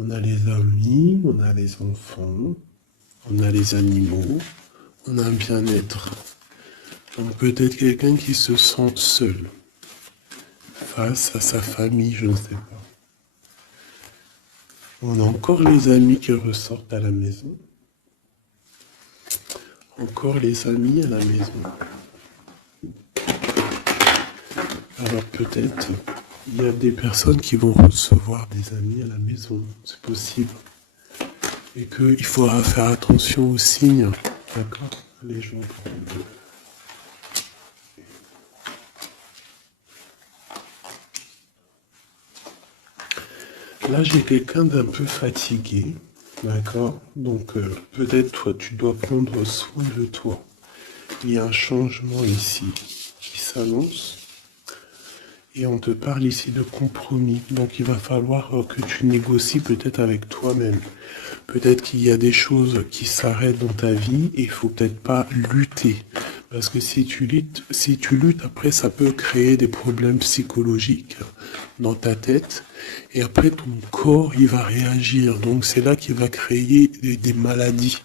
On a les amis, on a les enfants, on a les animaux, on a un bien-être. Donc peut-être quelqu'un qui se sent seul face à sa famille, je ne sais pas. On a encore les amis qui ressortent à la maison. Encore les amis à la maison. Alors peut-être il y a des personnes qui vont recevoir des amis à la maison, c'est possible. Et qu'il faudra faire attention aux signes, d'accord, les gens. Là, j'ai quelqu'un d'un peu fatigué, d'accord. Donc peut-être toi, tu dois prendre soin de toi. Il y a un changement ici qui s'annonce. Et on te parle ici de compromis. Donc il va falloir que tu négocies peut-être avec toi-même. Peut-être qu'il y a des choses qui s'arrêtent dans ta vie et il faut peut-être pas lutter. Parce que si tu luttes, après ça peut créer des problèmes psychologiques dans ta tête. Et après ton corps, il va réagir. Donc c'est là qu'il va créer des maladies.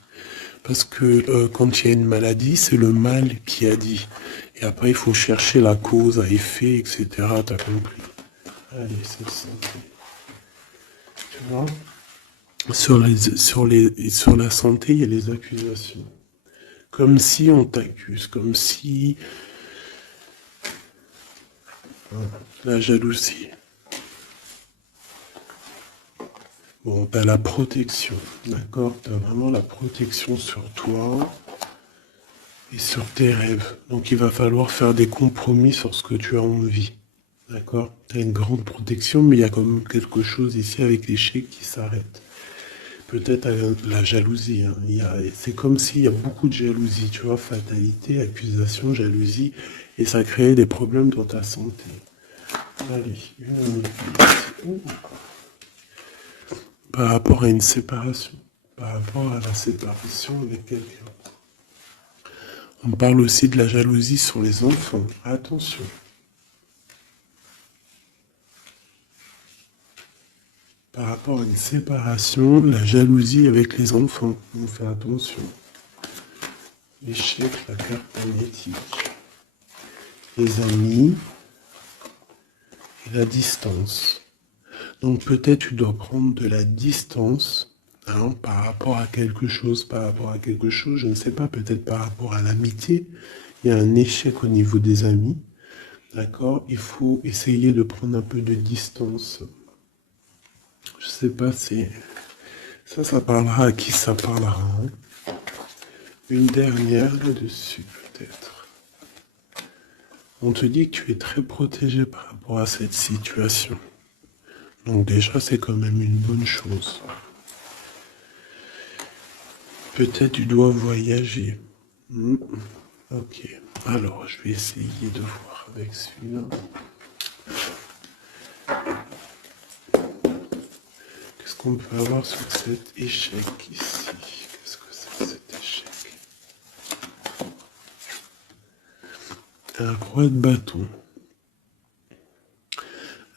Parce que quand il y a une maladie, c'est le mal qui a dit. Et après, il faut chercher la cause à effet, etc. T'as compris? Allez, c'est ça. Tu vois? Sur la santé, il y a les accusations. Comme si on t'accuse, comme si... La jalousie. Bon, t'as la protection, d'accord? T'as vraiment la protection sur toi et sur tes rêves. Donc il va falloir faire des compromis sur ce que tu as envie. D'accord? Tu as une grande protection, mais il y a quand même quelque chose ici avec l'échec qui s'arrête. Peut-être la jalousie. Hein. C'est comme s'il y a beaucoup de jalousie, tu vois, fatalité, accusation, jalousie, et ça crée des problèmes dans ta santé. Allez, par rapport à une séparation, par rapport à la séparation avec quelqu'un. On parle aussi de la jalousie sur les enfants. Attention. Par rapport à une séparation, la jalousie avec les enfants. On fait attention. L'échec, la carte magnétique. Les amis et la distance. Donc peut-être tu dois prendre de la distance par rapport à quelque chose, je ne sais pas, peut-être par rapport à l'amitié. Il y a un échec au niveau des amis. D'accord? Il faut essayer de prendre un peu de distance. Je sais pas, ça parlera à qui ça parlera. Hein. Une dernière là-dessus, peut-être. On te dit que tu es très protégé par rapport à cette situation. Donc déjà, c'est quand même une bonne chose. Peut-être tu dois voyager. Ok. Alors, je vais essayer de voir avec celui-là. Qu'est-ce qu'on peut avoir sur cet échec ici? Qu'est-ce que c'est cet échec? Un roi de bâton.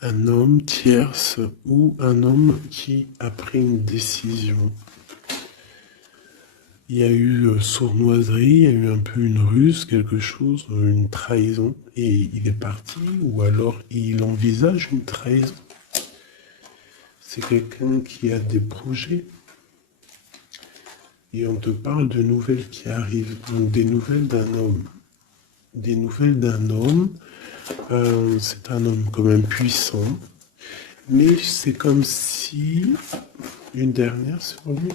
Un homme tierce ou un homme qui a pris une décision. Il y a eu sournoiserie, il y a eu un peu une ruse, quelque chose, une trahison, et il est parti, ou alors il envisage une trahison. C'est quelqu'un qui a des projets, et on te parle de nouvelles qui arrivent, donc des nouvelles d'un homme. Des nouvelles d'un homme, c'est un homme quand même puissant, mais c'est comme si, une dernière sur lui,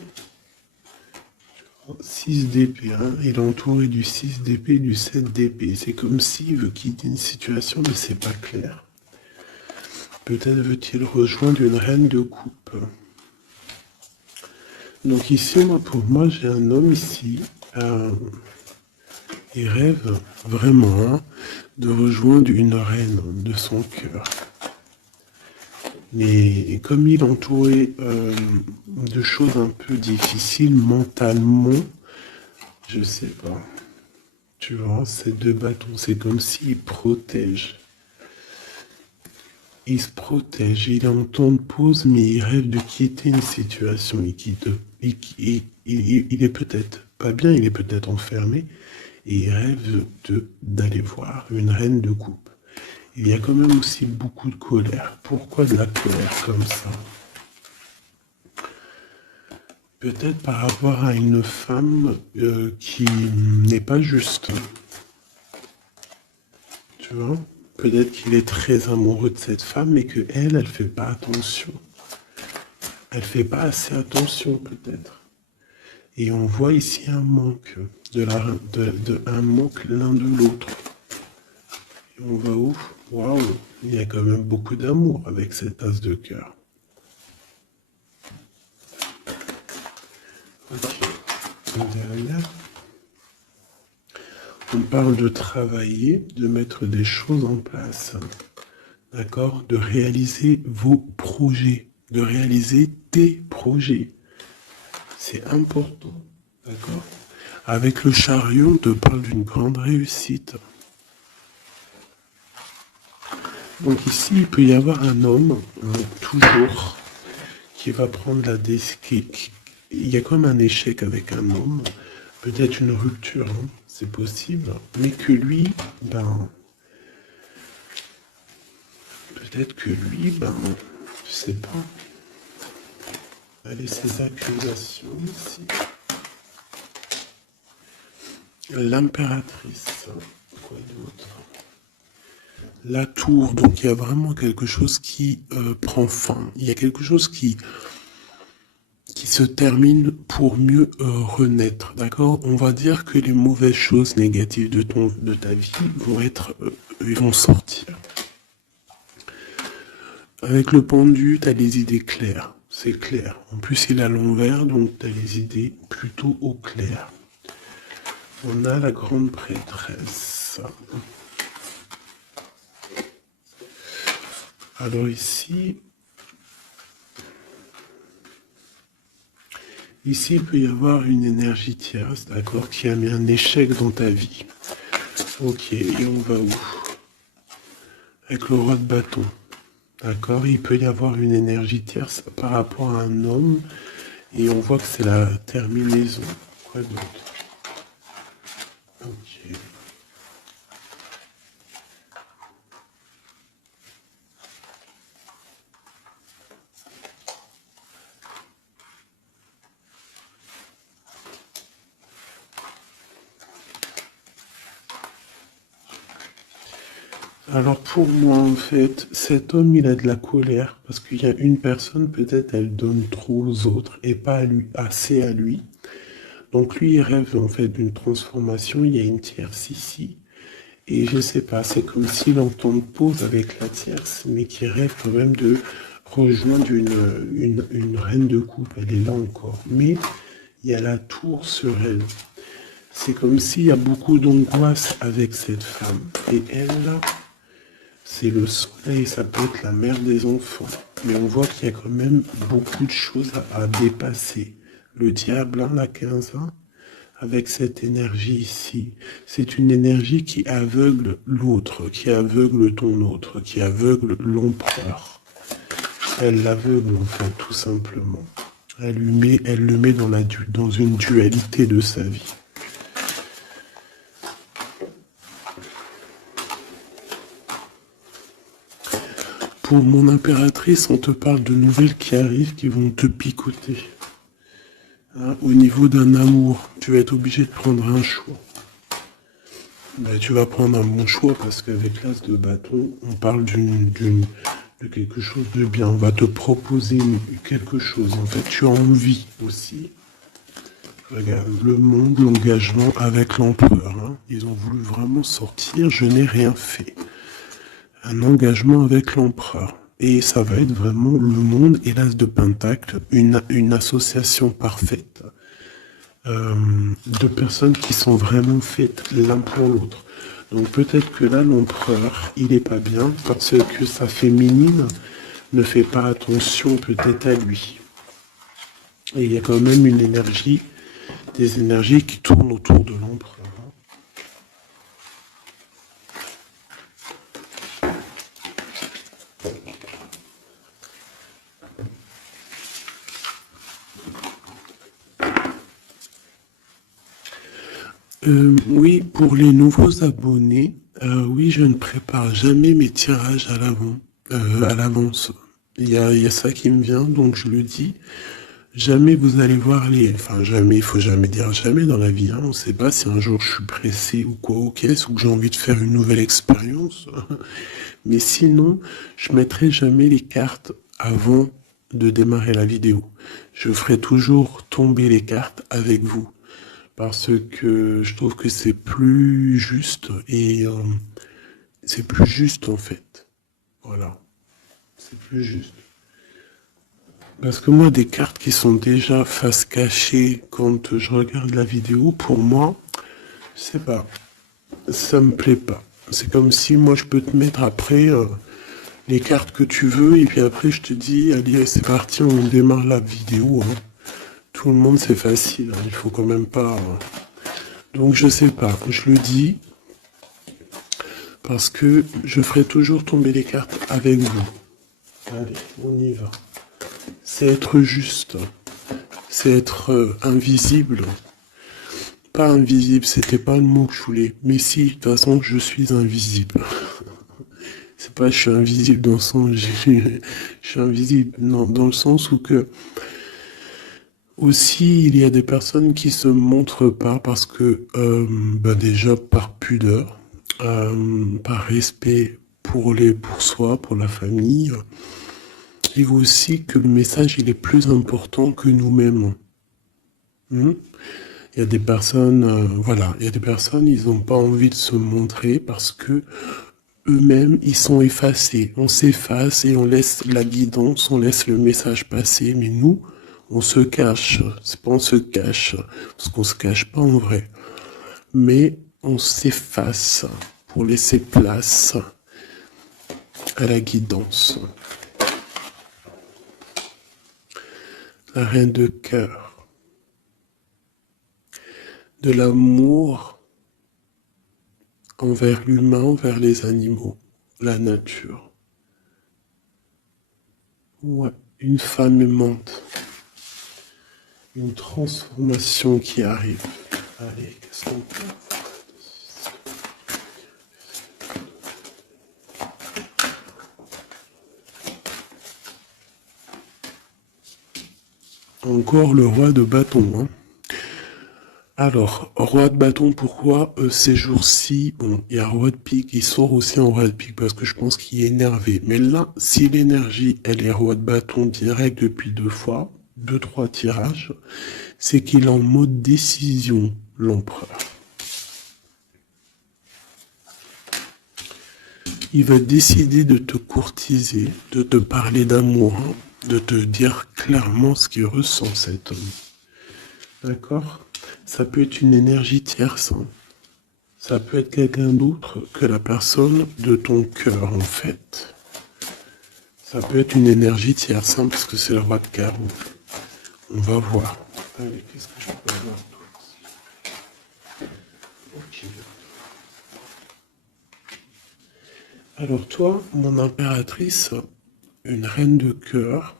6 d'épée, hein. Il est entouré du 6 d'épée et du 7 d'épée. C'est comme s'il veut quitter une situation, mais c'est pas clair. Peut-être veut-il rejoindre une reine de coupe. Donc ici, pour moi, j'ai un homme ici. Il rêve vraiment de rejoindre une reine de son cœur. Mais comme il est entouré de choses un peu difficiles mentalement, je sais pas. Tu vois, ces deux bâtons, c'est comme s'ils protègent. il se protège, il est en temps de pause, mais il rêve de quitter une situation. Il est peut-être pas bien, il est peut-être enfermé, et il rêve d'aller voir une reine de coupe. Il y a quand même aussi beaucoup de colère. Pourquoi de la colère comme ça? Peut-être par rapport à une femme qui n'est pas juste. Tu vois? Peut-être qu'il est très amoureux de cette femme, mais que elle fait pas attention. Elle fait pas assez attention, peut-être. Et on voit ici un manque, un manque l'un de l'autre. Et on va où? Waouh, il y a quand même beaucoup d'amour avec cette as de cœur. Ok. Derrière, on parle de travailler, de mettre des choses en place. D'accord? De réaliser vos projets, de réaliser tes projets. C'est important. D'accord? Avec le chariot, on te parle d'une grande réussite. Donc ici, il peut y avoir un homme, toujours, qui va prendre la décision. Il y a comme un échec avec un homme, peut-être une rupture, hein, c'est possible, mais que lui, peut-être que lui, je sais pas. Allez, ces accusations ici. L'impératrice, quoi d'autre? La tour, donc il y a vraiment quelque chose qui prend fin. Il y a quelque chose qui se termine pour mieux renaître, d'accord? On va dire que les mauvaises choses négatives de ta vie ils vont sortir. Avec le pendu, tu as les idées claires, c'est clair. En plus, il est à l'envers, donc tu as les idées plutôt au clair. On a la grande prêtresse. Alors ici, il peut y avoir une énergie tierce, d'accord, qui a mis un échec dans ta vie. Ok, et on va où? Avec le roi de bâton. D'accord, il peut y avoir une énergie tierce par rapport à un homme, et on voit que c'est la terminaison. Quoi d'autre? Ok. Alors pour moi, en fait, cet homme, il a de la colère parce qu'il y a une personne, peut-être, elle donne trop aux autres et pas à lui, assez à lui. Donc lui, il rêve en fait d'une transformation. Il y a une tierce ici. Et je sais pas, c'est comme s'il entend pause avec la tierce, mais qui rêve quand même de rejoindre une reine de coupe. Elle est là encore. Mais il y a la tour sur elle. C'est comme s'il y a beaucoup d'angoisse avec cette femme. Et elle, là, c'est le soleil, ça peut être la mère des enfants. Mais on voit qu'il y a quand même beaucoup de choses à dépasser. Le diable, la 15 ans, avec cette énergie ici, c'est une énergie qui aveugle l'autre, qui aveugle ton autre, qui aveugle l'empereur. Elle l'aveugle en fait, tout simplement. Elle le met dans une dualité de sa vie. Pour mon impératrice, on te parle de nouvelles qui arrivent, qui vont te picoter. Hein, au niveau d'un amour, tu vas être obligé de prendre un choix. Ben, tu vas prendre un bon choix parce qu'avec l'as de bâton, on parle de quelque chose de bien. On va te proposer quelque chose. En fait, tu as envie aussi. Regarde, le monde, l'engagement avec l'empereur. Hein. Ils ont voulu vraiment sortir, je n'ai rien fait. Un engagement avec l'empereur. Et ça va être vraiment le monde et l'as de pentacle, une association parfaite de personnes qui sont vraiment faites l'un pour l'autre. Donc peut-être que là, l'empereur, il est pas bien parce que sa féminine ne fait pas attention peut-être à lui. Et il y a quand même une énergie, des énergies qui tournent autour de l'empereur. Oui, pour les nouveaux abonnés, oui, je ne prépare jamais mes tirages à l'avance. Il y a ça qui me vient, donc je le dis. Jamais vous allez voir enfin jamais, il faut jamais dire jamais dans la vie, hein. On ne sait pas si un jour je suis pressé ou quoi, ou qu'est-ce, ou que j'ai envie de faire une nouvelle expérience. Mais sinon, je mettrai jamais les cartes avant de démarrer la vidéo. Je ferai toujours tomber les cartes avec vous. Parce que je trouve que c'est plus juste et c'est plus juste en fait. Voilà, c'est plus juste. Parce que moi, des cartes qui sont déjà face cachée quand je regarde la vidéo, pour moi, je sais pas, ça me plaît pas. C'est comme si moi je peux te mettre après les cartes que tu veux et puis après je te dis, allez, c'est parti, on démarre la vidéo, hein. Tout le monde c'est facile, hein, il faut quand même pas. Donc je sais pas, je le dis parce que je ferai toujours tomber les cartes avec vous. Allez, on y va. C'est être juste, c'est être invisible. Pas invisible, c'était pas le mot que je voulais. Mais si, de toute façon, je suis invisible. C'est pas je suis invisible dans le sens je suis invisible, non, dans le sens où que aussi il y a des personnes qui se montrent pas parce que déjà par pudeur, par respect pour soi, pour la famille, et aussi que le message il est plus important que nous-mêmes. Hmm. Il y a des personnes, voilà, il y a des personnes, ils n'ont pas envie de se montrer parce que eux-mêmes, ils sont effacés. On s'efface et on laisse la guidance, on laisse le message passer. Mais nous, on se cache. C'est pas on se cache, parce qu'on se cache pas en vrai. Mais on s'efface pour laisser place à la guidance. La reine de cœur. De l'amour envers l'humain, envers les animaux, la nature. Ouais, une femme aimante. Une transformation qui arrive. Allez, qu'est-ce qu'on peut faire? Encore le roi de bâton, hein. Alors, roi de bâton, pourquoi ces jours-ci, bon, il y a roi de pique, il sort aussi en roi de pique parce que je pense qu'il est énervé. Mais là, si l'énergie, elle est roi de bâton direct depuis 2 fois, 2, 3 tirages, c'est qu'il est en mode décision, l'empereur. Il va décider de te courtiser, de te parler d'amour, hein, de te dire clairement ce qu'il ressent cet homme. D'accord? Ça peut être une énergie tierce. Hein. Ça peut être quelqu'un d'autre que la personne de ton cœur, en fait. Ça peut être une énergie tierce, hein, parce que c'est le roi de carreau. On va voir. Allez, qu'est-ce que je peux avoir d'autre? Ok. Alors toi, mon impératrice, une reine de cœur,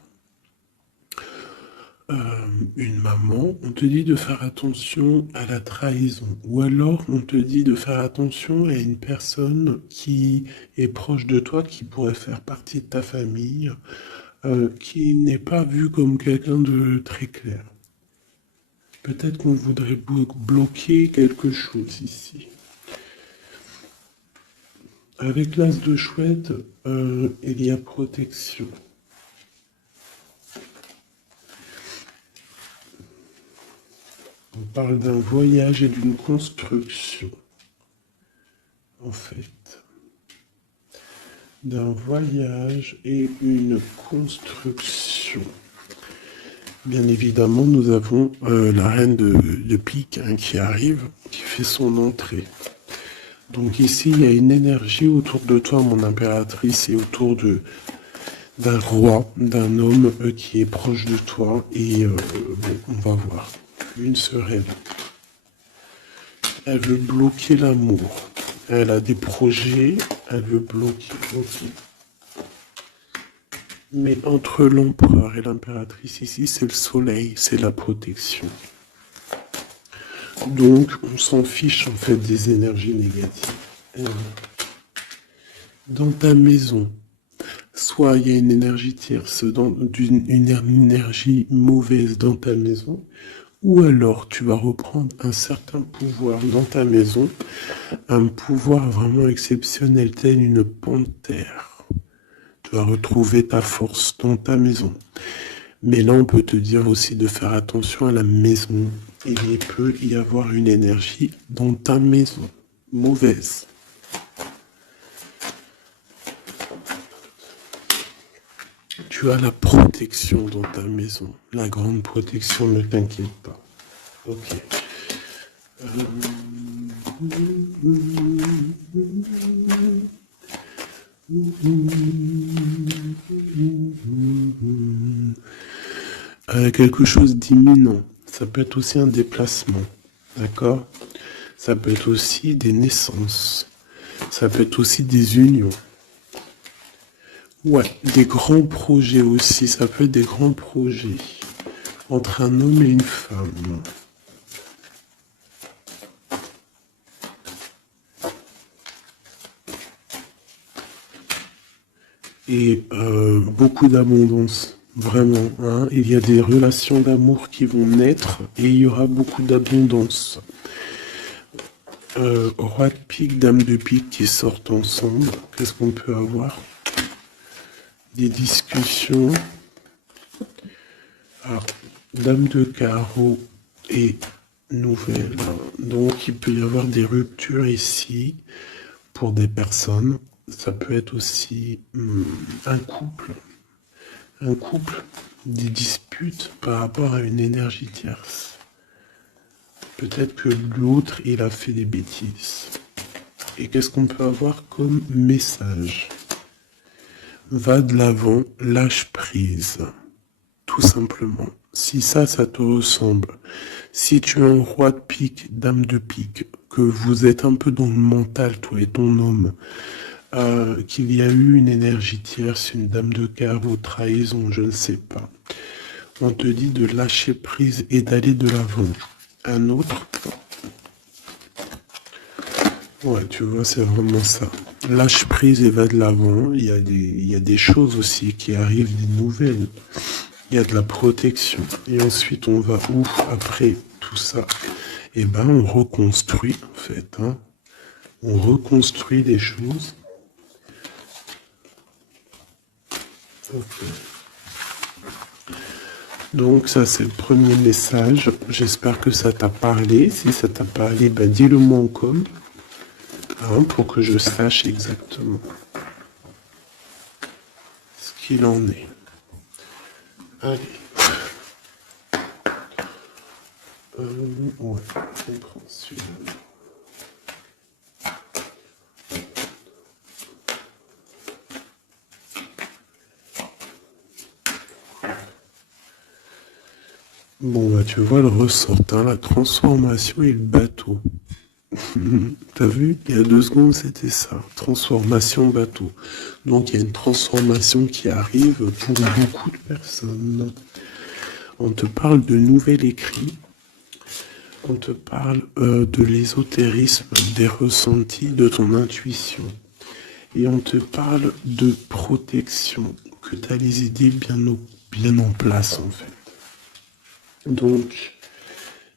une maman, on te dit de faire attention à la trahison. Ou alors on te dit de faire attention à une personne qui est proche de toi, qui pourrait faire partie de ta famille, qui n'est pas vue comme quelqu'un de très clair. Peut-être qu'on voudrait bloquer quelque chose ici. Avec l'as de chouette, il y a protection. On parle d'un voyage et d'une construction, en fait. D'un voyage et une construction. Bien évidemment, nous avons la reine de pique hein, qui arrive, qui fait son entrée. Donc ici, il y a une énergie autour de toi, mon impératrice, et autour d'un roi, d'un homme qui est proche de toi. Et bon, on va voir. Une sereine. Elle veut bloquer l'amour. Elle a des projets. Elle veut bloquer. Mais entre l'empereur et l'impératrice ici, c'est le soleil, c'est la protection. Donc, on s'en fiche en fait des énergies négatives. Dans ta maison, soit il y a une énergie tierce, une énergie mauvaise dans ta maison, ou alors tu vas reprendre un certain pouvoir dans ta maison, un pouvoir vraiment exceptionnel, tel une panthère. Tu vas retrouver ta force dans ta maison. Mais là, on peut te dire aussi de faire attention à la maison. Il peut y avoir une énergie dans ta maison, mauvaise. Tu as la protection dans ta maison. La grande protection, ne t'inquiète pas. Ok. Quelque chose d'imminent. Ça peut être aussi un déplacement. D'accord? Ça peut être aussi des naissances. Ça peut être aussi des unions. Ouais, des grands projets aussi. Ça peut être des grands projets entre un homme et une femme. Et beaucoup d'abondance, vraiment. Hein. Il y a des relations d'amour qui vont naître et il y aura beaucoup d'abondance. Roi de pique, dame de pique qui sortent ensemble. Qu'est-ce qu'on peut avoir? Des discussions. Alors, dame de carreau et nouvelle. Donc, il peut y avoir des ruptures ici pour des personnes. Ça peut être aussi un couple. Un couple, des disputes par rapport à une énergie tierce. Peut-être que l'autre, il a fait des bêtises. Et qu'est-ce qu'on peut avoir comme message? Va de l'avant, lâche prise. Tout simplement. Si ça te ressemble, si tu es un roi de pique, dame de pique, que vous êtes un peu dans le mental, toi et ton homme, qu'il y a eu une énergie tierce, une dame de carreau, trahison, je ne sais pas. On te dit de lâcher prise et d'aller de l'avant. Un autre. Ouais, tu vois, c'est vraiment ça. Lâche prise et va de l'avant. Il y a des choses aussi qui arrivent, des nouvelles. Il y a de la protection. Et ensuite, on va où après tout ça? Eh ben, on reconstruit, en fait. Hein. On reconstruit des choses. Okay. Donc ça c'est le premier message. J'espère que ça t'a parlé. Si ça t'a parlé, ben dis-le moi en com. Hein, pour que je sache exactement ce qu'il en est. Allez. Ouais, on prend celui-là. Bon, bah tu vois le ressort, hein, la transformation et le bateau. T'as vu? Il y a 2 secondes, c'était ça. Transformation bateau. Donc il y a une transformation qui arrive pour beaucoup de personnes. On te parle de nouvel écrit. On te parle de l'ésotérisme, des ressentis, de ton intuition. Et on te parle de protection, que tu as les idées bien en place en fait. Donc,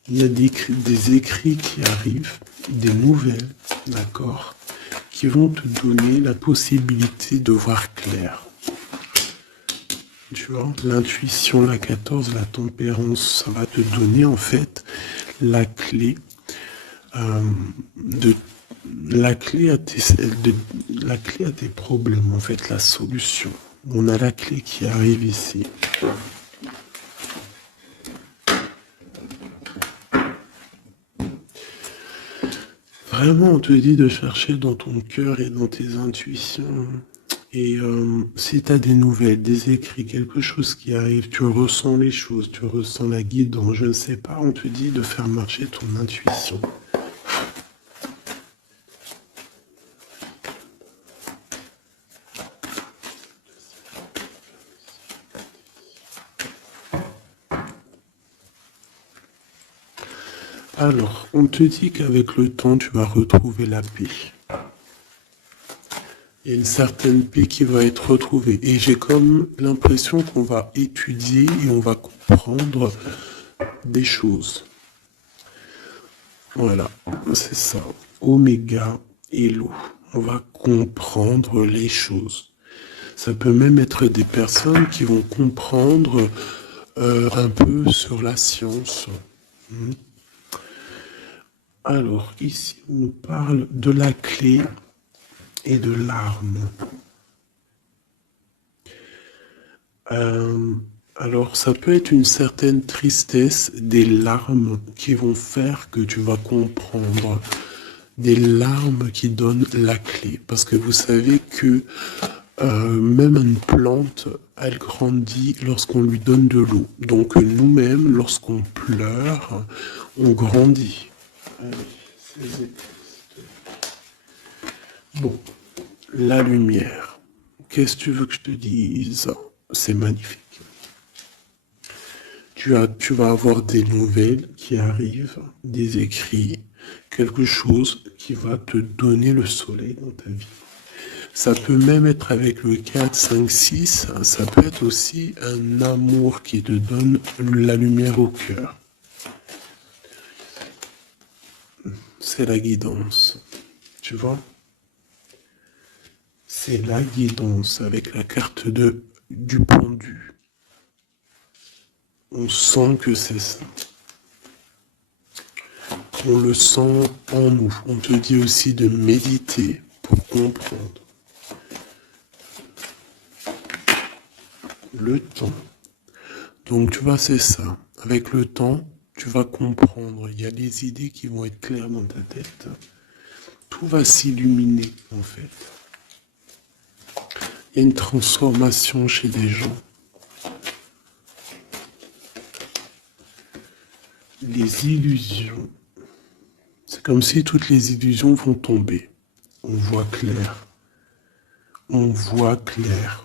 il y a des écrits qui arrivent, des nouvelles, d'accord, qui vont te donner la possibilité de voir clair. Tu vois, l'intuition, la 14, la tempérance, ça va te donner en fait la clé la clé à tes problèmes, en fait, la solution. On a la clé qui arrive ici. Vraiment, on te dit de chercher dans ton cœur et dans tes intuitions. Et si tu as des nouvelles, des écrits, quelque chose qui arrive, tu ressens les choses, tu ressens la guidance, je ne sais pas, on te dit de faire marcher ton intuition. Alors, on te dit qu'avec le temps, tu vas retrouver la paix. Il y a une certaine paix qui va être retrouvée. Et j'ai comme l'impression qu'on va étudier et on va comprendre des choses. Voilà, c'est ça. Oméga et l'eau. On va comprendre les choses. Ça peut même être des personnes qui vont comprendre un peu sur la science. Alors, ici, on nous parle de la clé et de l'arme. Alors, ça peut être une certaine tristesse, des larmes qui vont faire que tu vas comprendre. Des larmes qui donnent la clé. Parce que vous savez que même une plante, elle grandit lorsqu'on lui donne de l'eau. Donc nous-mêmes, lorsqu'on pleure, on grandit. Bon, la lumière. Qu'est-ce que tu veux que je te dise? C'est magnifique. Tu vas avoir des nouvelles qui arrivent, des écrits, quelque chose qui va te donner le soleil dans ta vie. Ça peut même être avec le 4, 5, 6, ça peut être aussi un amour qui te donne la lumière au cœur. C'est la guidance, tu vois? C'est la guidance avec la carte du pendu. On sent que c'est ça. On le sent en nous. On te dit aussi de méditer pour comprendre. Le temps. Donc tu vois, c'est ça. Avec le temps, tu vas comprendre. Il y a des idées qui vont être claires dans ta tête. Tout va s'illuminer, en fait. Il y a une transformation chez des gens. Les illusions. C'est comme si toutes les illusions vont tomber. On voit clair. On voit clair.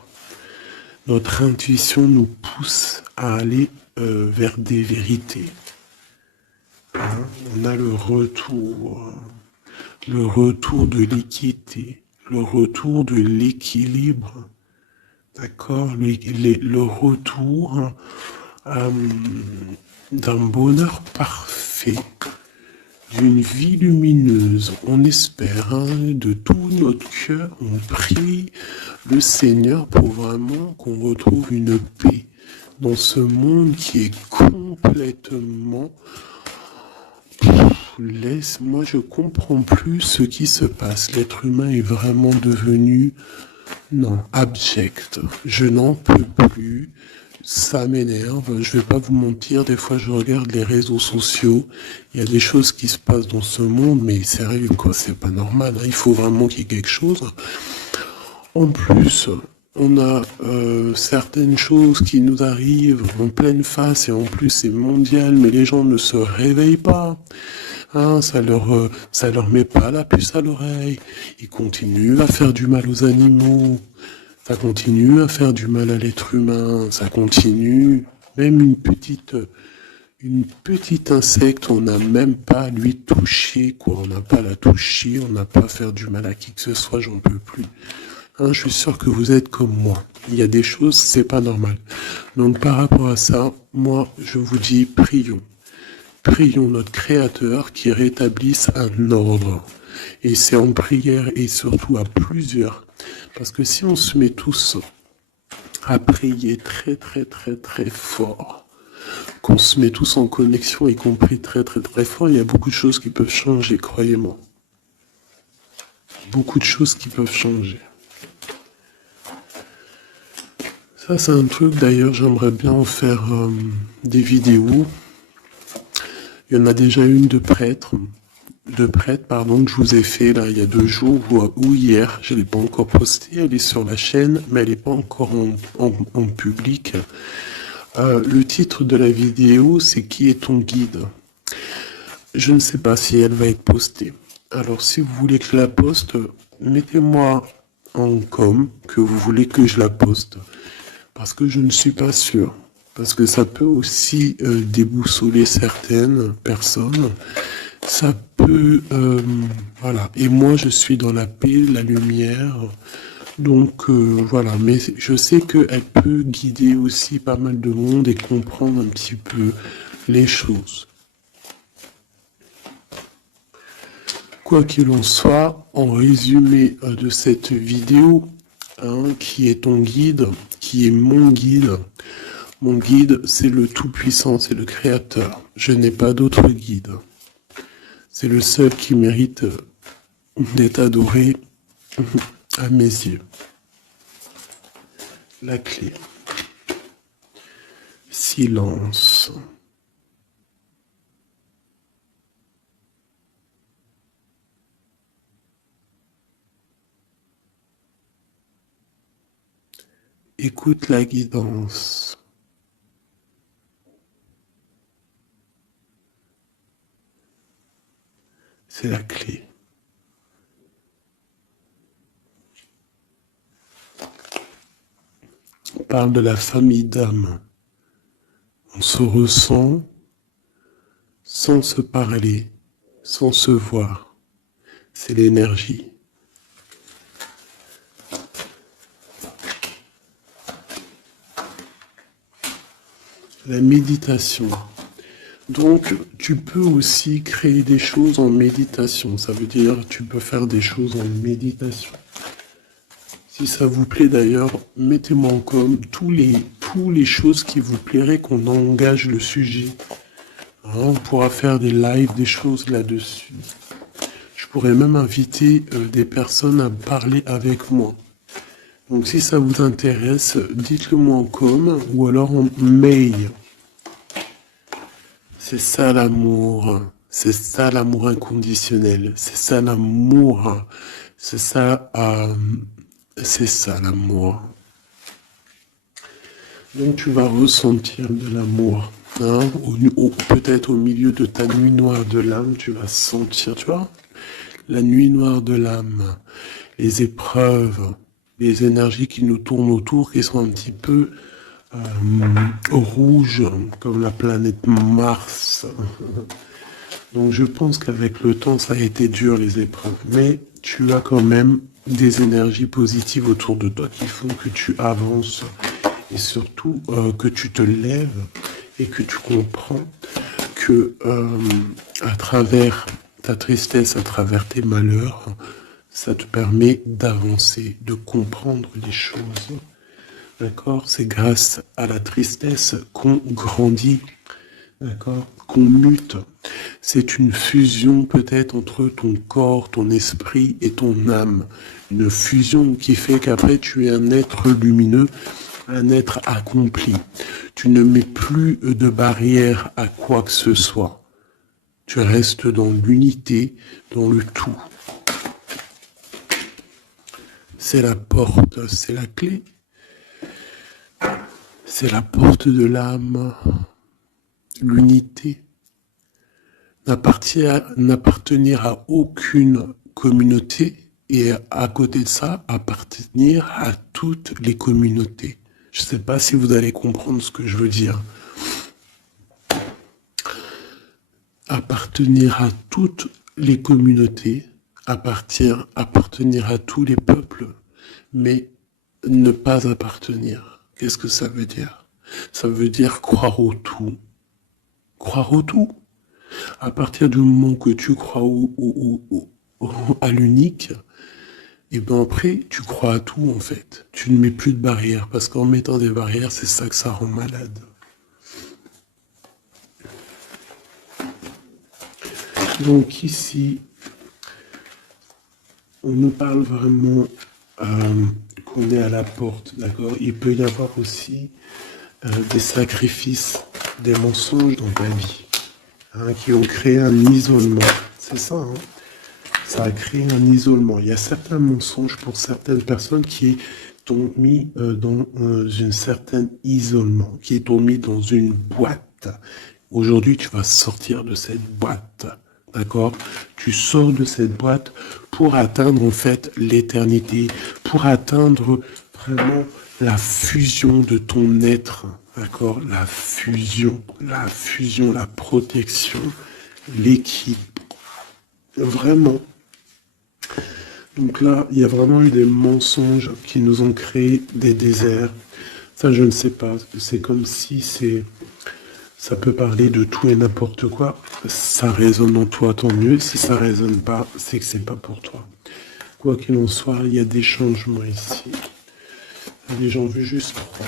Notre intuition nous pousse à aller vers des vérités. Hein? On a le retour de l'équité, le retour de l'équilibre, d'accord, le retour d'un bonheur parfait, d'une vie lumineuse. On espère, hein, de tout notre cœur, on prie le Seigneur pour vraiment qu'on retrouve une paix dans ce monde qui est complètement... Moi je comprends plus ce qui se passe. L'être humain est vraiment devenu, non, abject. Je n'en peux plus. Ça m'énerve, je vais pas vous mentir, des fois je regarde les réseaux sociaux, il y a des choses qui se passent dans ce monde, mais sérieux quoi, c'est pas normal, hein. Il faut vraiment qu'il y ait quelque chose. En plus, on a certaines choses qui nous arrivent en pleine face, et en plus c'est mondial, mais les gens ne se réveillent pas. Hein, ça leur met pas la puce à l'oreille. Ils continuent à faire du mal aux animaux. Ça continue à faire du mal à l'être humain, ça continue, même une petite insecte, on n'a même pas à lui toucher, quoi, on n'a pas à la toucher, on n'a pas à faire du mal à qui que ce soit, j'en peux plus. Hein, je suis sûr que vous êtes comme moi. Il y a des choses, c'est pas normal. Donc par rapport à ça, moi, je vous dis, prions. Prions notre Créateur qui rétablisse un ordre. Et c'est en prière et surtout à plusieurs. Parce que si on se met tous à prier très très très très fort, qu'on se met tous en connexion et qu'on prie très très très fort, il y a beaucoup de choses qui peuvent changer, croyez-moi. Beaucoup de choses qui peuvent changer. Ça c'est un truc d'ailleurs, j'aimerais bien en faire des vidéos. Il y en a déjà une de prêtre, que je vous ai fait là il y a 2 jours ou hier, je l'ai pas encore postée, elle est sur la chaîne, mais elle n'est pas encore en public. Le titre de la vidéo, c'est Qui est ton guide? Je ne sais pas si elle va être postée. Alors si vous voulez que je la poste, mettez-moi en com que vous voulez que je la poste. Parce que je ne suis pas sûr. Parce que ça peut aussi déboussoler certaines personnes Ça peut, voilà. Et moi, je suis dans la paix, la lumière. Donc, voilà. Mais je sais qu'elle peut guider aussi pas mal de monde et comprendre un petit peu les choses. Quoi qu'il en soit, en résumé de cette vidéo, hein, qui est ton guide, qui est mon guide, c'est le Tout-Puissant, c'est le Créateur. Je n'ai pas d'autre guide. C'est le seul qui mérite d'être adoré à mes yeux. La clé. Silence. Écoute la guidance. C'est la clé. On parle de la famille d'âme. On se ressent sans se parler, sans se voir. C'est l'énergie. La méditation. Donc, tu peux aussi créer des choses en méditation. Ça veut dire tu peux faire des choses en méditation. Si ça vous plaît d'ailleurs, mettez-moi en com tous les choses qui vous plairaient qu'on engage le sujet. Hein, on pourra faire des lives, des choses là-dessus. Je pourrais même inviter des personnes à parler avec moi. Donc si ça vous intéresse, dites-le moi en com ou alors en mail. C'est ça l'amour. C'est ça l'amour inconditionnel. C'est ça l'amour. C'est ça l'amour. Donc tu vas ressentir de l'amour. Hein, peut-être au milieu de ta nuit noire de l'âme, tu vas sentir, tu vois, la nuit noire de l'âme, les épreuves, les énergies qui nous tournent autour, qui sont un petit peu rouges, comme la planète Mars. Donc je pense qu'avec le temps, ça a été dur les épreuves, mais tu as quand même des énergies positives autour de toi qui font que tu avances et surtout que tu te lèves et que tu comprends que à travers ta tristesse, à travers tes malheurs, ça te permet d'avancer, de comprendre les choses. D'accord? C'est grâce à la tristesse qu'on grandit. D'accord? Qu'on mute. C'est une fusion peut-être entre ton corps, ton esprit et ton âme. Une fusion qui fait qu'après tu es un être lumineux, un être accompli. Tu ne mets plus de barrière à quoi que ce soit. Tu restes dans l'unité, dans le tout. C'est la porte, c'est la clé. C'est la porte de l'âme. L'unité. N'appartenir à aucune communauté et à côté de ça, appartenir à toutes les communautés. Je ne sais pas si vous allez comprendre ce que je veux dire. Appartenir à toutes les communautés, appartenir à tous les peuples, mais ne pas appartenir. Qu'est-ce que ça veut dire? Ça veut dire croire au tout. Croire au tout. À partir du moment que tu crois à l'unique, et ben après, tu crois à tout en fait. Tu ne mets plus de barrières, parce qu'en mettant des barrières, c'est ça que ça rend malade. Donc ici, on nous parle vraiment qu'on est à la porte, d'accord? Il peut y avoir aussi des sacrifices, des mensonges dans ta vie, hein, qui ont créé un isolement. C'est ça, hein? Ça a créé un isolement. Il y a certains mensonges pour certaines personnes qui t'ont mis dans un certain isolement, qui t'ont mis dans une boîte. Aujourd'hui, tu vas sortir de cette boîte. D'accord? Tu sors de cette boîte pour atteindre en fait l'éternité, pour atteindre vraiment la fusion de ton être. D'accord? La fusion, la protection, l'équilibre. Vraiment. Donc là, il y a vraiment eu des mensonges qui nous ont créé des déserts. Ça, je ne sais pas. C'est comme si ça peut parler de tout et n'importe quoi. Ça résonne en toi, tant mieux. Si ça résonne pas, c'est que c'est pas pour toi. Quoi qu'il en soit, il y a des changements ici. Allez, j'en veux juste 3.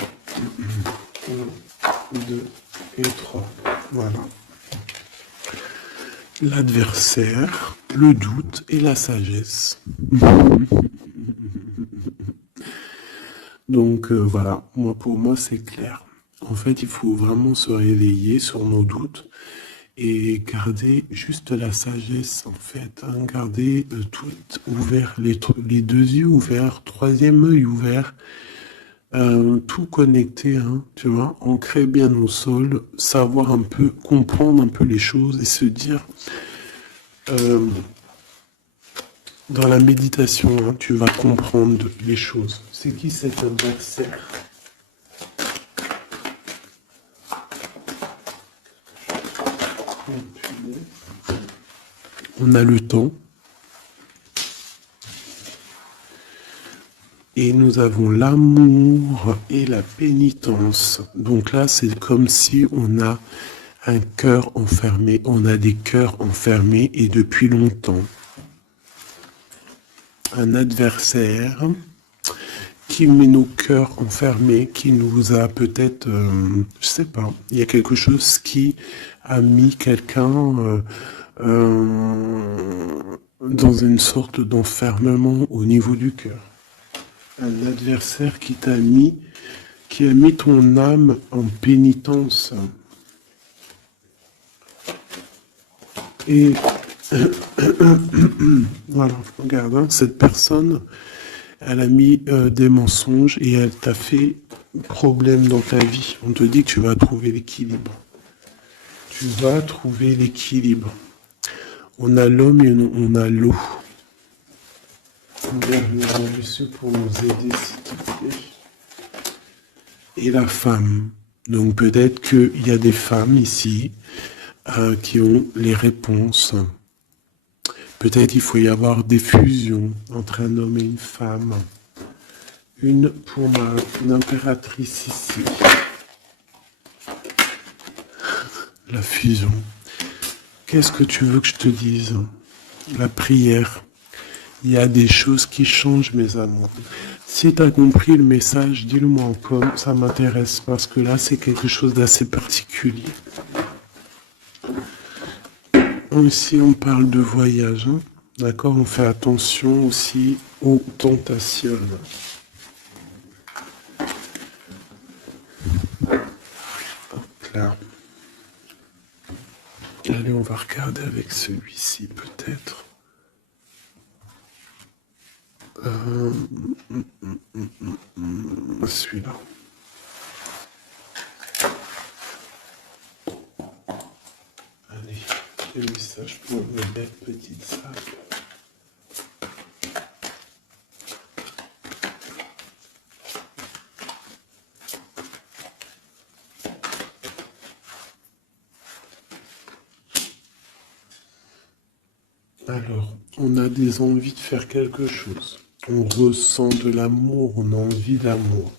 1, 2 et 3. Voilà. L'adversaire, le doute et la sagesse. Donc voilà, pour moi c'est clair. En fait, il faut vraiment se réveiller sur nos doutes et garder juste la sagesse, en fait. Hein, garder tout ouvert, les deux yeux ouverts, troisième œil ouvert, tout connecté, hein, tu vois, ancrer bien au sol, savoir un peu, comprendre un peu les choses et se dire, dans la méditation, hein, tu vas comprendre les choses. C'est qui cet adversaire? On a le temps. Et nous avons l'amour et la pénitence. Donc là, c'est comme si on a un cœur enfermé. On a des cœurs enfermés et depuis longtemps. Un adversaire qui met nos cœurs enfermés, qui nous a peut-être, je sais pas, il y a quelque chose qui a mis quelqu'un dans une sorte d'enfermement au niveau du cœur. Un adversaire qui a mis ton âme en pénitence. Et voilà, regarde, hein, cette personne, elle a mis des mensonges et elle t'a fait problème dans ta vie. On te dit que tu vas trouver l'équilibre. Tu vas trouver l'équilibre. On a l'homme et on a l'eau. Monsieur pour nous aider, s'il te plaît. Et la femme. Donc peut-être qu'il y a des femmes ici qui ont les réponses. Peut-être il faut y avoir des fusions entre un homme et une femme. Une pour une impératrice ici. La fusion. Qu'est-ce que tu veux que je te dise? La prière. Il y a des choses qui changent, mes amours. Si tu as compris le message, dis-le-moi en com, ça m'intéresse, parce que là, c'est quelque chose d'assez particulier. Ici, on parle de voyage, hein. D'accord? On fait attention aussi aux tentations. Là. Allez, on va regarder avec celui-ci, peut-être. Celui-là. Allez, quel message pour une belle petite sac. Alors, on a des envies de faire quelque chose. On ressent de l'amour, on a envie d'amour.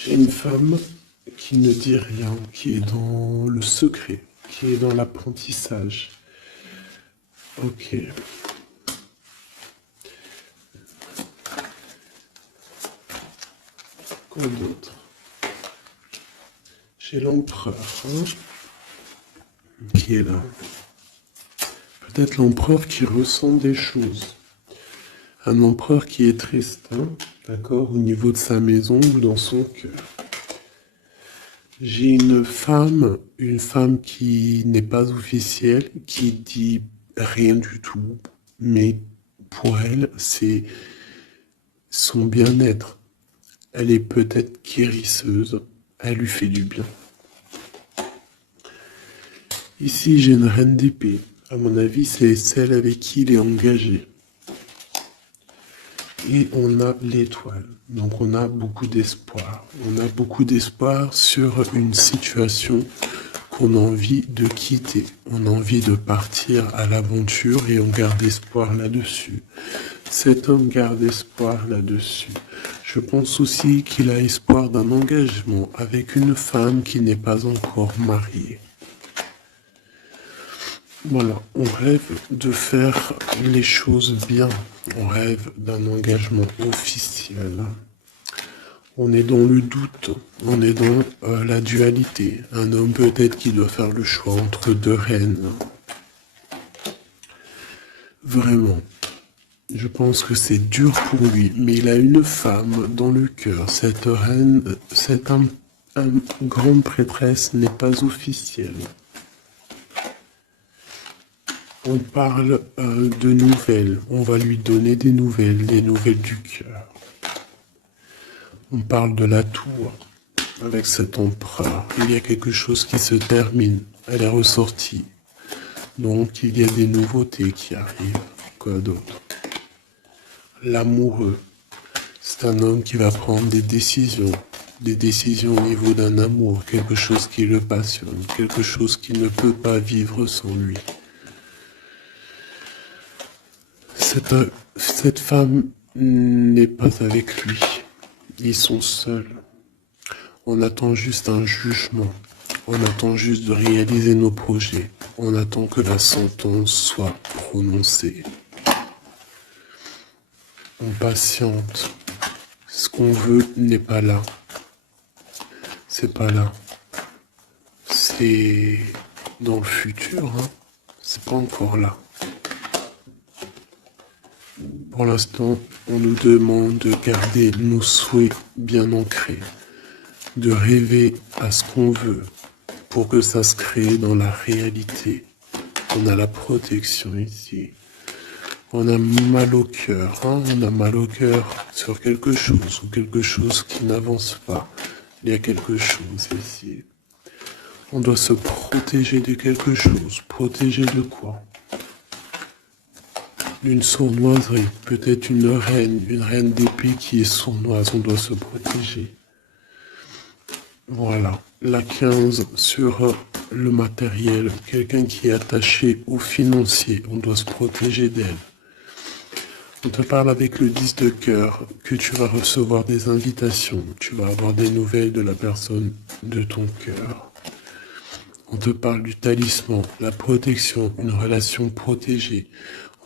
J'ai une femme qui ne dit rien, qui est dans le secret, qui est dans l'apprentissage. Ok. Quoi d'autre? J'ai l'empereur, hein, qui est là. Peut-être l'empereur qui ressent des choses. Un empereur qui est triste, hein, d'accord, au niveau de sa maison ou dans son cœur. J'ai une femme qui n'est pas officielle, qui dit rien du tout, mais pour elle, c'est son bien-être. Elle est peut-être guérisseuse, elle lui fait du bien. Ici, j'ai une reine d'épée. À mon avis, c'est celle avec qui il est engagé. Et on a l'étoile. Donc on a beaucoup d'espoir. On a beaucoup d'espoir sur une situation qu'on a envie de quitter. On a envie de partir à l'aventure et on garde espoir là-dessus. Cet homme garde espoir là-dessus. Je pense aussi qu'il a espoir d'un engagement avec une femme qui n'est pas encore mariée. Voilà, on rêve de faire les choses bien. On rêve d'un engagement officiel. On est dans le doute, on est dans la dualité. Un homme peut-être qui doit faire le choix entre deux reines. Vraiment, je pense que c'est dur pour lui, mais il a une femme dans le cœur. Cette reine, cette grande prêtresse n'est pas officielle. On parle de nouvelles, on va lui donner des nouvelles du cœur. On parle de la tour avec cet empereur. Il y a quelque chose qui se termine, elle est ressortie. Donc il y a des nouveautés qui arrivent. Quoi d'autre? L'amoureux, c'est un homme qui va prendre des décisions au niveau d'un amour, quelque chose qui le passionne, quelque chose qui ne peut pas vivre sans lui. Cette femme n'est pas avec lui. Ils sont seuls. On attend juste un jugement. On attend juste de réaliser nos projets. On attend que la sentence soit prononcée. On patiente. Ce qu'on veut n'est pas là. C'est pas là. C'est dans le futur, hein. C'est pas encore là. Pour l'instant, on nous demande de garder nos souhaits bien ancrés, de rêver à ce qu'on veut pour que ça se crée dans la réalité. On a la protection ici. On a mal au cœur, hein? On a mal au cœur sur quelque chose ou quelque chose qui n'avance pas. Il y a quelque chose ici. On doit se protéger de quelque chose. Protéger de quoi? D'une sournoiserie, peut-être une reine d'épée qui est sournoise, on doit se protéger. Voilà, la 15 sur le matériel, quelqu'un qui est attaché au financier, on doit se protéger d'elle. On te parle avec le 10 de cœur, que tu vas recevoir des invitations, tu vas avoir des nouvelles de la personne de ton cœur. On te parle du talisman, la protection, une relation protégée.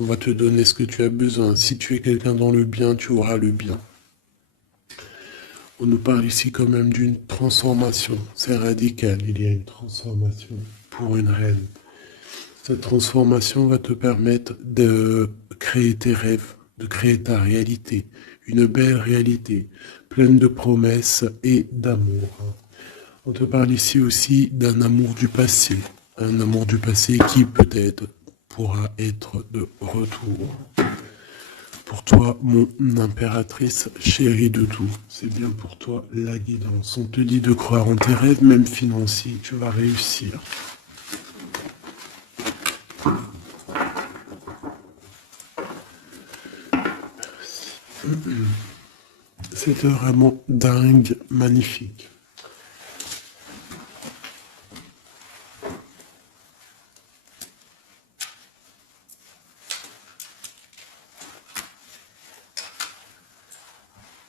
On va te donner ce que tu as besoin. Si tu es quelqu'un dans le bien, tu auras le bien. On nous parle ici quand même d'une transformation. C'est radical, il y a une transformation pour une reine. Cette transformation va te permettre de créer tes rêves, de créer ta réalité. Une belle réalité, pleine de promesses et d'amour. On te parle ici aussi d'un amour du passé. Un amour du passé qui peut-être pourra être de retour. Pour toi, mon impératrice chérie de tout, c'est bien pour toi la guidance. On te dit de croire en tes rêves, même financiers, tu vas réussir. C'était vraiment dingue, magnifique.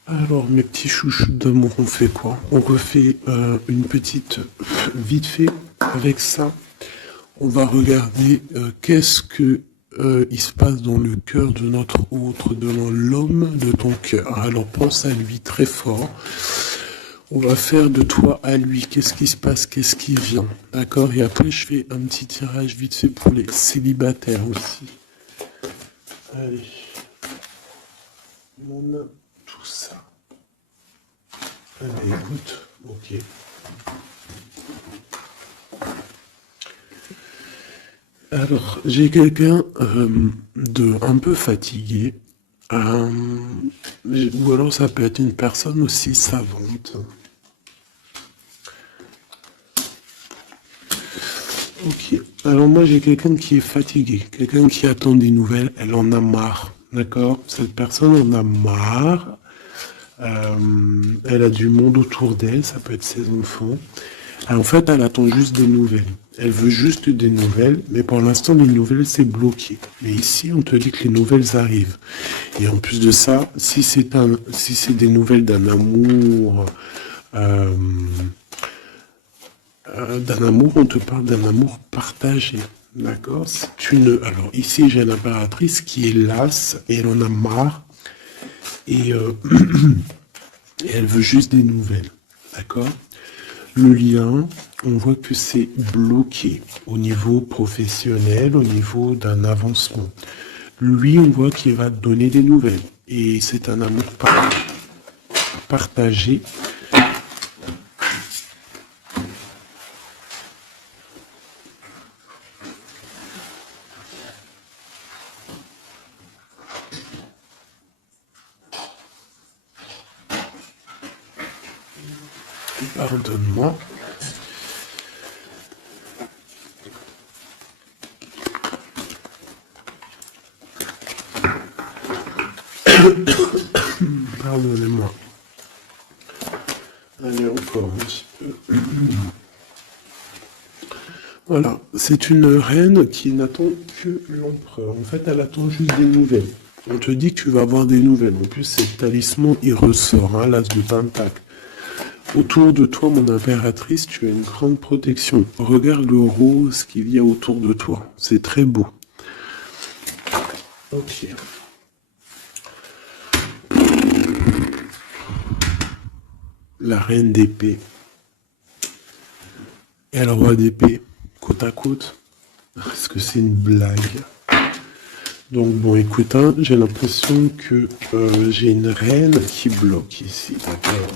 Alors, mes petits chouchous d'amour, on fait quoi? On refait une petite vite fait avec ça. On va regarder qu'est-ce que il se passe dans le cœur de notre autre, dans l'homme de ton cœur. Alors, pense à lui très fort. On va faire de toi à lui. Qu'est-ce qui se passe? Qu'est-ce qui vient? D'accord? Et après, je fais un petit tirage vite fait pour les célibataires aussi. Allez. On a tout ça. Allez, écoute. Ok. Alors, j'ai quelqu'un de un peu fatigué. Ou alors ça peut être une personne aussi savante. Ok. Alors moi j'ai quelqu'un qui est fatigué, quelqu'un qui attend des nouvelles, elle en a marre. D'accord? Cette personne en a marre. Elle a du monde autour d'elle, ça peut être ses enfants. Ah, en fait, elle attend juste des nouvelles. Elle veut juste des nouvelles, mais pour l'instant, les nouvelles, c'est bloqué. Mais ici, on te dit que les nouvelles arrivent. Et en plus de ça, si c'est des nouvelles euh, d'un amour, on te parle d'un amour partagé. D'accord? Alors ici, j'ai l'impératrice qui est lasse et elle en a marre et, et elle veut juste des nouvelles. D'accord? Le lien, on voit que c'est bloqué au niveau professionnel, au niveau d'un avancement. Lui, on voit qu'il va te donner des nouvelles. Et c'est un amour partagé. Pardonne-moi. Pardonnez-moi. Allez, encore un petit peu. Voilà, c'est une reine qui n'attend que l'empereur. En fait, elle attend juste des nouvelles. On te dit que tu vas avoir des nouvelles. En plus, c'est le talisman, il ressort, hein, l'as de pentacle. Autour de toi, mon impératrice, tu as une grande protection. Regarde le rose qu'il y a autour de toi. C'est très beau. Ok. La reine d'épée et le roi d'épée, côte à côte. Est-ce que c'est une blague? Donc bon, écoute, hein, j'ai l'impression que j'ai une reine qui bloque ici, d'accord?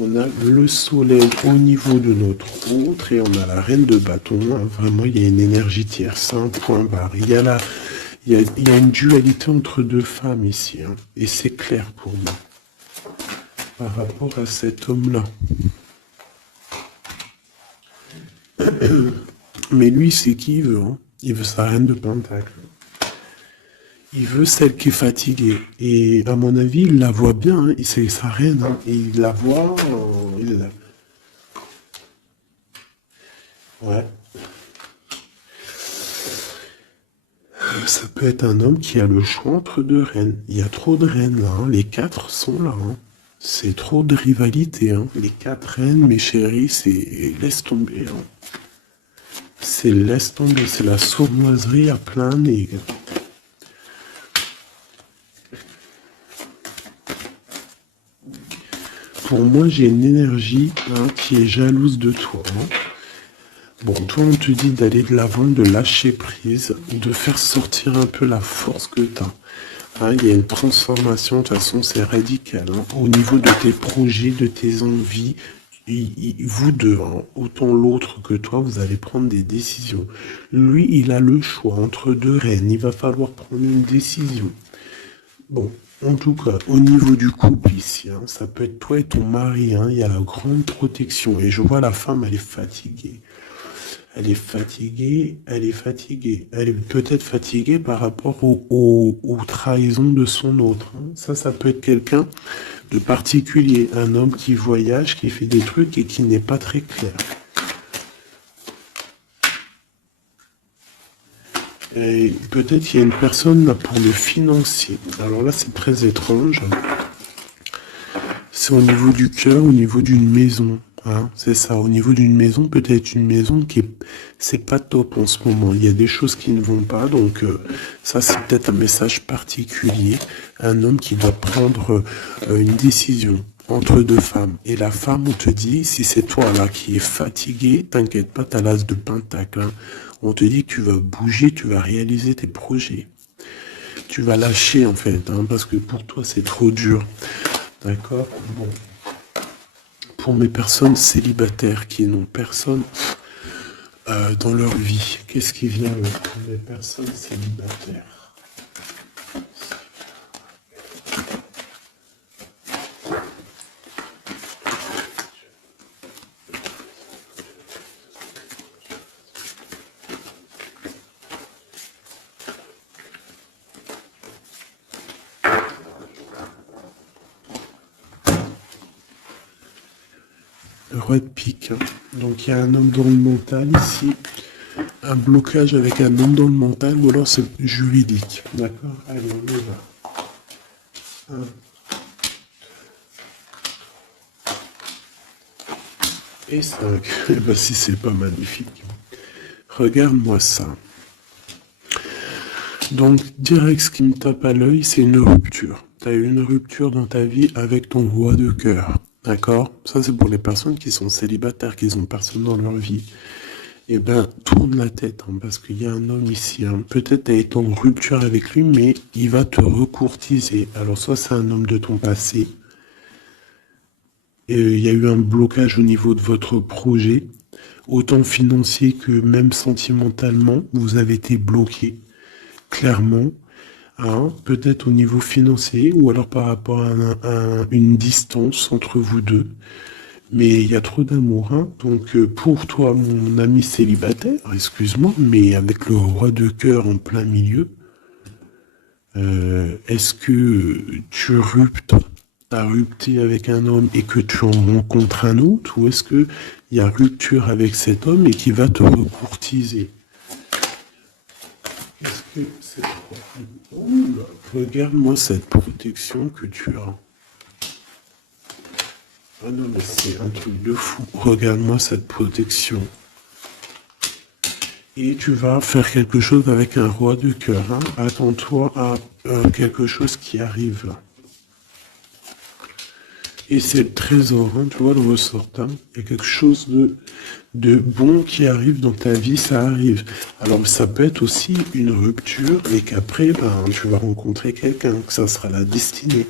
On a le soleil au niveau de notre autre et on a la reine de bâton. Hein. Vraiment, il y a une énergie tierce, un point barre. Il y a une dualité entre deux femmes ici. Hein, et c'est clair pour moi par rapport à cet homme-là. Mais lui, c'est qui il veut. Hein. Il veut sa reine de pentacle. Il veut celle qui est fatiguée. Et à mon avis, il la voit bien. Hein. C'est sa reine. Hein. Et il la voit. Ouais. Ça peut être un homme qui a le choix entre deux reines. Il y a trop de reines là. Hein. Les quatre sont là. Hein. C'est trop de rivalité. Hein. Les quatre reines, mes chéris, c'est laisse tomber. Hein. C'est laisse tomber. C'est la sournoiserie à plein nez. Pour moi, j'ai une énergie hein, qui est jalouse de toi. Hein. Bon, toi, on te dit d'aller de l'avant, de lâcher prise, de faire sortir un peu la force que tu as. Hein, il y a une transformation, de toute façon, c'est radical. Hein, au niveau de tes projets, de tes envies, vous deux, hein, autant l'autre que toi, vous allez prendre des décisions. Lui, il a le choix entre deux reines. Il va falloir prendre une décision. Bon, en tout cas, au niveau du couple ici, hein, ça peut être toi et ton mari. Hein, il y a la grande protection. Et je vois la femme, elle est fatiguée. Elle est fatiguée, elle est fatiguée. Elle est peut-être fatiguée par rapport aux trahisons de son autre. Hein. Ça peut être quelqu'un de particulier. Un homme qui voyage, qui fait des trucs et qui n'est pas très clair. Et peut-être qu'il y a une personne là pour le financier. Alors là, c'est très étrange. C'est au niveau du cœur, au niveau d'une maison. Hein, c'est ça, au niveau d'une maison, peut-être une maison c'est pas top en ce moment. Il y a des choses qui ne vont pas, donc ça c'est peut-être un message particulier. Un homme qui doit prendre une décision entre deux femmes. Et la femme, on te dit, si c'est toi là qui es fatigué, t'inquiète pas, t'as l'as de pentacle. Hein. On te dit que tu vas bouger, tu vas réaliser tes projets. Tu vas lâcher en fait, hein, parce que pour toi c'est trop dur. D'accord? Bon. Pour mes personnes célibataires qui n'ont personne dans leur vie, qu'est-ce qui vient pour les personnes célibataires? roi de pique. Hein. Donc il y a un homme dans le mental ici, un blocage avec un homme dans le mental, ou alors c'est juridique. D'accord? Allez, on y va. 1 et 5. Eh ben si c'est pas magnifique. Regarde-moi ça. Donc, direct, ce qui me tape à l'œil, c'est une rupture. Tu as eu une rupture dans ta vie avec ton roi de cœur. D'accord? Ça, c'est pour les personnes qui sont célibataires, qui n'ont personne dans leur vie. Eh ben, tourne la tête, hein, parce qu'il y a un homme ici. Hein. Peut-être tu as été en rupture avec lui, mais il va te recourtiser. Alors, soit c'est un homme de ton passé, et il y a eu un blocage au niveau de votre projet, autant financier que même sentimentalement, vous avez été bloqué. Clairement, hein, peut-être au niveau financier ou alors par rapport à une distance entre vous deux. Mais il y a trop d'amour. Hein. Donc pour toi, mon ami célibataire, excuse-moi, mais avec le roi de cœur en plein milieu, est-ce que t'as rupté avec un homme et que tu en rencontres un autre, ou est-ce que il y a rupture avec cet homme et qui va te recourtiser? Est-ce que c'est... Oula, regarde-moi cette protection que tu as. Ah non, mais c'est un truc de fou. Regarde-moi cette protection. Et tu vas faire quelque chose avec un roi de cœur. Hein. Attends-toi à quelque chose qui arrive là. Et c'est le trésor, hein, tu vois le ressort. Hein. Il y a quelque chose de bon qui arrive dans ta vie, ça arrive. Alors ça peut être aussi une rupture et qu'après, ben, tu vas rencontrer quelqu'un, que ça sera la destinée.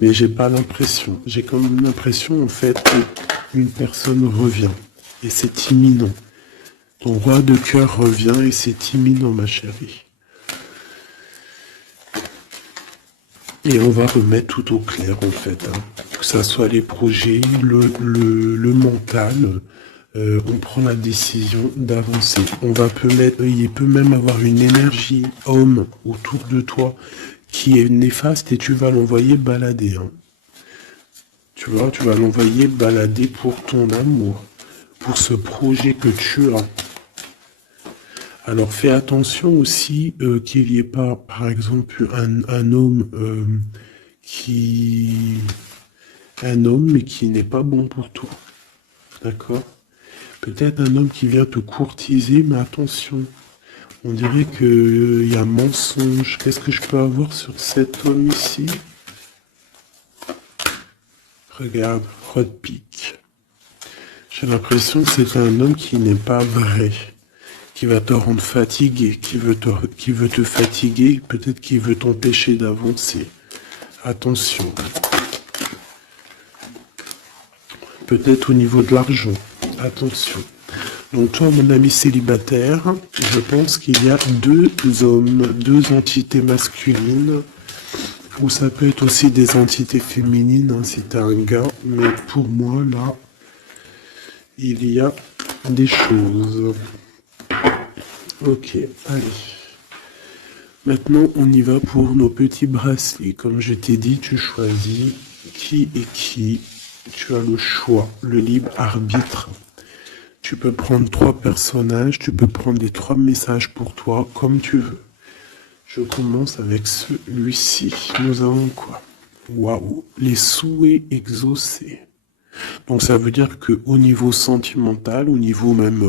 Mais j'ai pas l'impression. J'ai comme l'impression en fait qu'une personne revient. Et c'est imminent. Ton roi de cœur revient et c'est imminent, ma chérie. Et on va remettre tout au clair en fait. Hein. Que ça soit les projets, le mental. On prend la décision d'avancer. Il peut même avoir une énergie homme autour de toi qui est néfaste et tu vas l'envoyer balader. Hein. Tu vois, tu vas l'envoyer balader pour ton amour, pour ce projet que tu as. Alors fais attention aussi qu'il n'y ait pas, par exemple, un homme mais qui n'est pas bon pour toi. D'accord? Peut-être un homme qui vient te courtiser, mais attention. On dirait qu'il y a mensonge. Qu'est-ce que je peux avoir sur cet homme ici? Regarde, roi de pique. J'ai l'impression que c'est un homme qui n'est pas vrai. Qui va te rendre fatigué, qui veut te fatiguer, peut-être qu'il veut t'empêcher d'avancer. Attention. Peut-être au niveau de l'argent. Attention. Donc toi, mon ami célibataire, je pense qu'il y a deux hommes, deux entités masculines, ou ça peut être aussi des entités féminines, hein, si t'es un gars, mais pour moi, là, il y a des choses. Ok, allez. Maintenant, on y va pour nos petits bracelets. Comme je t'ai dit, tu choisis qui est qui. Tu as le choix, le libre arbitre. Tu peux prendre 3 personnages, tu peux prendre les 3 messages pour toi, comme tu veux. Je commence avec celui-ci. Nous avons quoi? Waouh, les souhaits exaucés. Donc ça veut dire que au niveau sentimental, au niveau même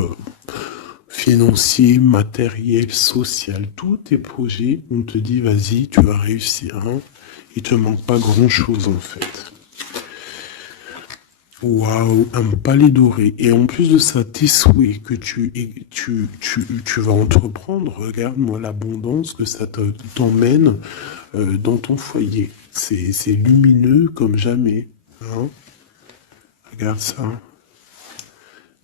financier, matériel, social, tous tes projets, on te dit vas-y, tu vas réussir. Hein. Il te manque pas grand-chose en fait. Waouh, un palais doré. Et en plus de ça, tes souhaits que tu vas entreprendre, regarde-moi l'abondance que ça t'emmène dans ton foyer. C'est lumineux comme jamais. Hein. Regarde ça.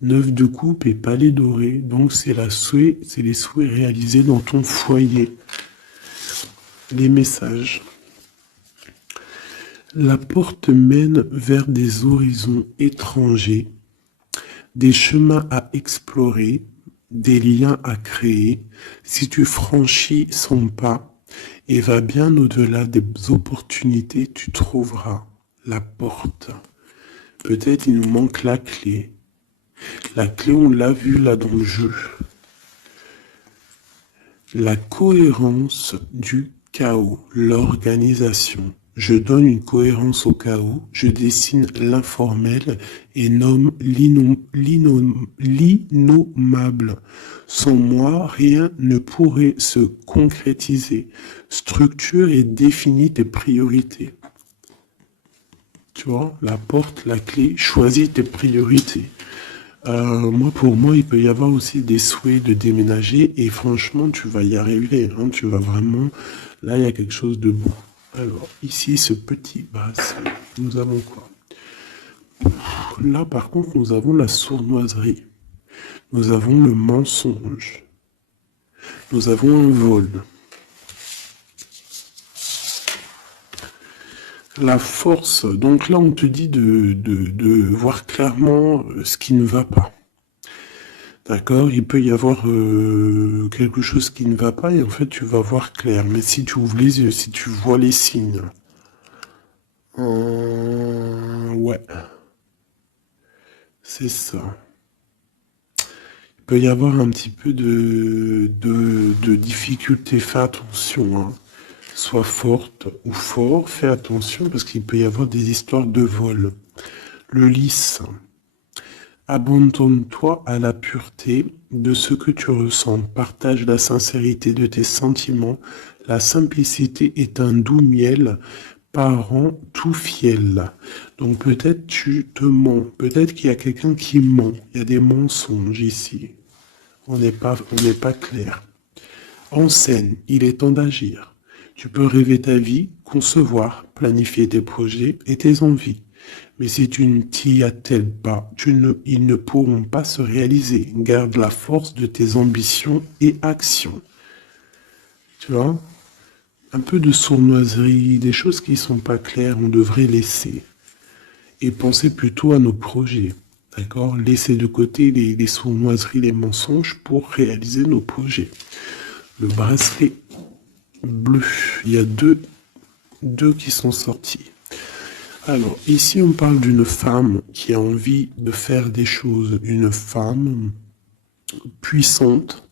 9 de coupe et palais doré. Donc c'est les souhaits réalisés dans ton foyer. Les messages. La porte mène vers des horizons étrangers, des chemins à explorer, des liens à créer. Si tu franchis son pas et vas bien au-delà des opportunités, tu trouveras la porte. Peut-être il nous manque la clé. La clé, on l'a vu là dans le jeu. La cohérence du chaos, l'organisation. Je donne une cohérence au chaos, je dessine l'informel et nomme l'innommable. Sans moi, rien ne pourrait se concrétiser. Structure et définis tes priorités. Tu vois, la porte, la clé, choisis tes priorités. Pour moi, il peut y avoir aussi des souhaits de déménager et franchement, tu vas y arriver. Hein, tu vas vraiment... Là, il y a quelque chose de bon. Alors, ici, ce petit bracelet, nous avons quoi? Là, par contre, nous avons la sournoiserie. Nous avons le mensonge. Nous avons un vol. La force, donc là, on te dit de voir clairement ce qui ne va pas. D'accord, il peut y avoir quelque chose qui ne va pas et en fait tu vas voir clair. Mais si tu ouvres les yeux, si tu vois les signes, ouais, c'est ça. Il peut y avoir un petit peu de difficulté. Fais attention, hein. Sois forte ou fort, fais attention parce qu'il peut y avoir des histoires de vol. Le lys. Abandonne-toi à la pureté de ce que tu ressens. Partage la sincérité de tes sentiments. La simplicité est un doux miel, parent tout fiel. Donc peut-être tu te mens. Peut-être qu'il y a quelqu'un qui ment. Il y a des mensonges ici. On n'est pas clair. En scène, il est temps d'agir. Tu peux rêver ta vie, concevoir, planifier tes projets et tes envies. Mais si tu ne t'y attelles pas, ils ne pourront pas se réaliser. Garde la force de tes ambitions et actions. Tu vois? Un peu de sournoiserie, des choses qui ne sont pas claires, on devrait laisser. Et penser plutôt à nos projets. D'accord? Laisser de côté les sournoiseries, les mensonges pour réaliser nos projets. Le bracelet bleu, il y a deux qui sont sortis. Alors, ici, on parle d'une femme qui a envie de faire des choses. Une femme puissante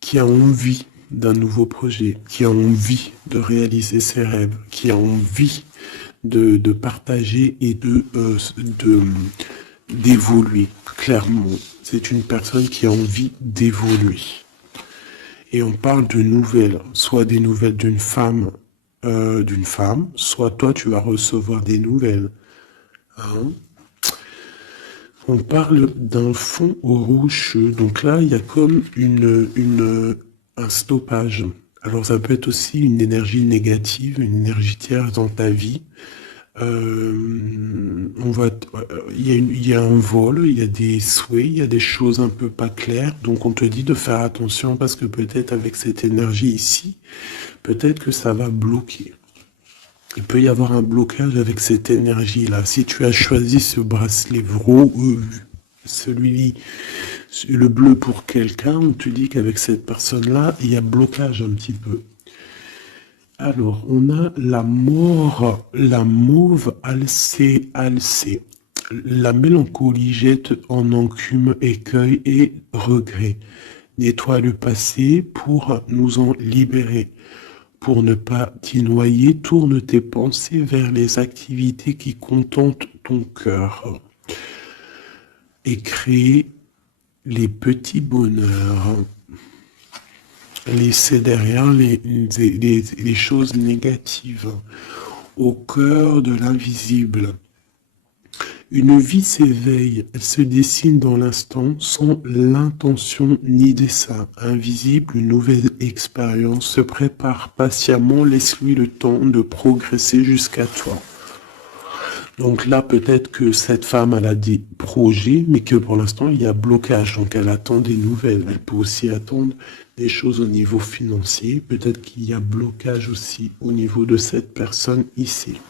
qui a envie d'un nouveau projet, qui a envie de réaliser ses rêves, qui a envie de partager et d'évoluer. Clairement, c'est une personne qui a envie d'évoluer. Et on parle de nouvelles, soit des nouvelles d'une femme, soit toi tu vas recevoir des nouvelles. Hein? On parle d'un fond rouge, donc là il y a comme un stoppage. Alors ça peut être aussi une énergie négative, une énergie tierce dans ta vie. Il y a un vol, il y a des souhaits, il y a des choses un peu pas claires. Donc on te dit de faire attention parce que peut-être avec cette énergie ici, peut-être que ça va bloquer. Il peut y avoir un blocage avec cette énergie-là. Si tu as choisi ce bracelet celui-ci, le bleu pour quelqu'un, on te dit qu'avec cette personne-là, il y a blocage un petit peu. Alors, on a la mauve alcée. La mélancolie jette en enclume écueil et regret. Nettoie le passé pour nous en libérer. Pour ne pas t'y noyer, tourne tes pensées vers les activités qui contentent ton cœur. Et crée les petits bonheurs. Laisser derrière les choses négatives, au cœur de l'invisible. Une vie s'éveille, elle se dessine dans l'instant sans l'intention ni dessein. Invisible, une nouvelle expérience se prépare patiemment, laisse-lui le temps de progresser jusqu'à toi. Donc là, peut-être que cette femme, elle a des projets, mais que pour l'instant, il y a blocage. Donc elle attend des nouvelles. Elle peut aussi attendre des choses au niveau financier. Peut-être qu'il y a blocage aussi au niveau de cette personne ici.